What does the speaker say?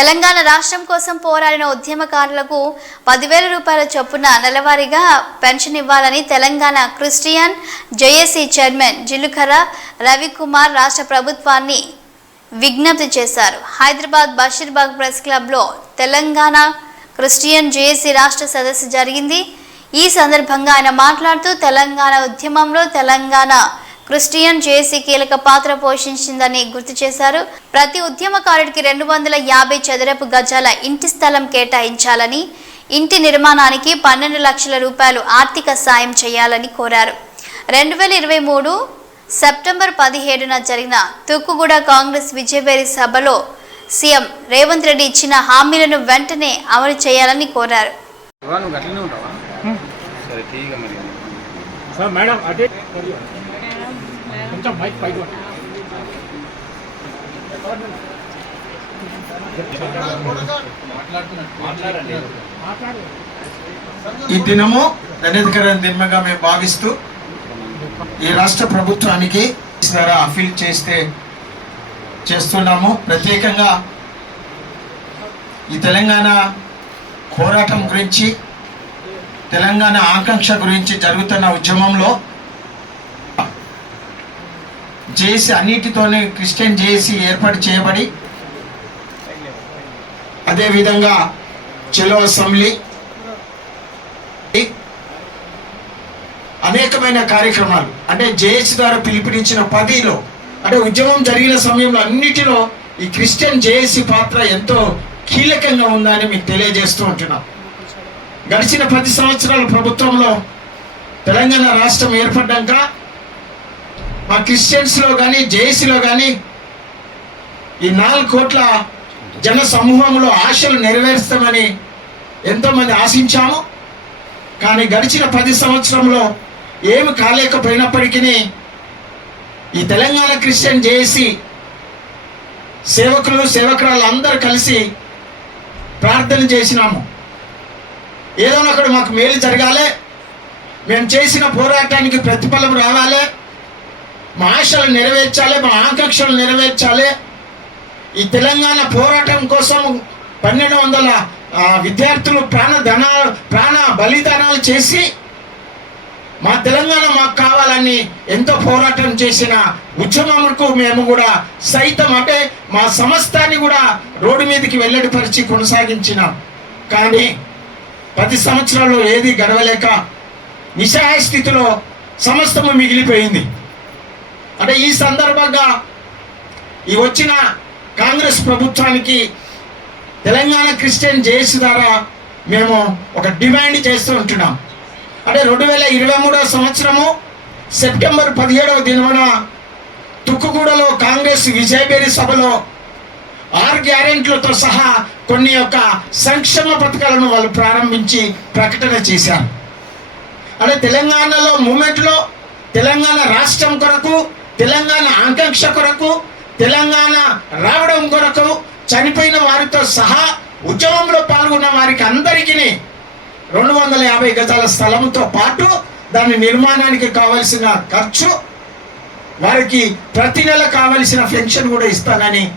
తెలంగాణ రాష్ట్రం కోసం పోరాడిన ఉద్యమకారులకు 10,000 రూపాయల చొప్పున నెలవారీగా పెన్షన్ ఇవ్వాలని Telangana Christian JAC chairman Jilukara Ravikumar రాష్ట్ర ప్రభుత్వాన్ని విజ్ఞప్తి చేశారు. హైదరాబాద్ బషీర్బాగ్ ప్రెస్ క్లబ్లో తెలంగాణ క్రిస్టియన్ జేఏసీ రాష్ట్ర సదస్సు జరిగింది. ఈ సందర్భంగా ఆయన మాట్లాడుతూ తెలంగాణ ఉద్యమంలో తెలంగాణ క్రిస్టియన్ జేఏసీ కీలక పాత్ర పోషించిందని గుర్తు చేశారు. ప్రతి ఉద్యమకారుడికి 250 చదరపు గజాల ఇంటి స్థలం కేటాయించాలని, ఇంటి నిర్మాణానికి 12 లక్షల రూపాయలు ఆర్థిక సాయం చేయాలని కోరారు. 2023 సెప్టెంబర్ 17న జరిగిన తుక్కుగూడ కాంగ్రెస్ విజయవేరి సభలో సీఎం రేవంత్ రెడ్డి ఇచ్చిన హామీలను వెంటనే అమలు చేయాలని కోరారు. ఈ దినము ధన్యకరమైన దినంగా మేము భావిస్తూ ఈ రాష్ట్ర ప్రభుత్వానికి అఫీల్ చేస్తున్నాము. ప్రత్యేకంగా ఈ తెలంగాణ పోరాటం గురించి, తెలంగాణ ఆకాంక్ష గురించి జరుగుతున్న ఉద్యమంలో జేఏసీ అన్నిటితోనే క్రిస్టియన్ జేఏసీ ఏర్పాటు చేయబడి, అదేవిధంగా చెలో అసెంబ్లీ అనేకమైన కార్యక్రమాలు అంటే జేఏసీ ద్వారా పిలుపునిచ్చిన 10లో అంటే ఉద్యమం జరిగిన సమయంలో అన్నిటిలో ఈ క్రిస్టియన్ జేఏసీ పాత్ర ఎంతో కీలకంగా ఉందని మీకు తెలియజేస్తూ ఉంటున్నాం. గడిచిన 10 సంవత్సరాల ప్రభుత్వంలో తెలంగాణ రాష్ట్రం ఏర్పడ్డాక మా క్రిస్టియన్స్లో కానీ జేఏసీలో కానీ ఈ 4 కోట్ల జన సమూహంలో ఆశలు నెరవేరుస్తామని ఎంతోమంది ఆశించాము. కానీ గడిచిన 10 సంవత్సరంలో ఏమి కాలేకపోయినప్పటికీ ఈ తెలంగాణ క్రిస్టియన్ జేఏసీ సేవకులు సేవకురాలు అందరూ కలిసి ప్రార్థన చేసినాము. ఏదో ఒకటి మాకు మేలు జరగాలి, మేము చేసిన పోరాటానికి ప్రతిఫలం రావాలి, మా ఆశలు నెరవేర్చాలి, మా ఆకాంక్షలు నెరవేర్చాలి. ఈ తెలంగాణ పోరాటం కోసం 1200 విద్యార్థులు ప్రాణ బలిదానాలు చేసి మా తెలంగాణ మాకు కావాలని ఎంతో పోరాటం చేసిన ఉద్యమంకు మేము కూడా సైతం అంటే మా సమస్తాన్ని కూడా రోడ్డు మీదకి వెల్లడిపరిచి కొనసాగించినాం. కానీ 10 సంవత్సరాల్లో ఏది గడవలేక నిస్సహాయ స్థితిలో సమస్తము మిగిలిపోయింది. అంటే ఈ సందర్భంగా ఈ వచ్చిన కాంగ్రెస్ ప్రభుత్వానికి తెలంగాణ క్రిస్టియన్ జేఏసీ ద్వారా మేము ఒక డిమాండ్ చేస్తూ ఉంటున్నాం. అంటే 2023 సంవత్సరము సెప్టెంబర్ 17వ దినమున తుక్కుగూడలో కాంగ్రెస్ విజయవేరి సభలో 6 గ్యారెంటీలతో సహా కొన్ని యొక్క సంక్షేమ పథకాలను వాళ్ళు ప్రారంభించి ప్రకటన చేశారు. అంటే తెలంగాణలో మూమెంట్లో తెలంగాణ రాష్ట్రం కొరకు, తెలంగాణ ఆకాంక్ష కొరకు, తెలంగాణ రావడం కొరకు చనిపోయిన వారితో సహా ఉద్యమంలో పాల్గొన్న వారికి అందరికీ 250 గజాల స్థలంతో పాటు దాని నిర్మాణానికి కావలసిన ఖర్చు, వారికి ప్రతి నెల కావలసిన పెన్షన్ కూడా ఇస్తానని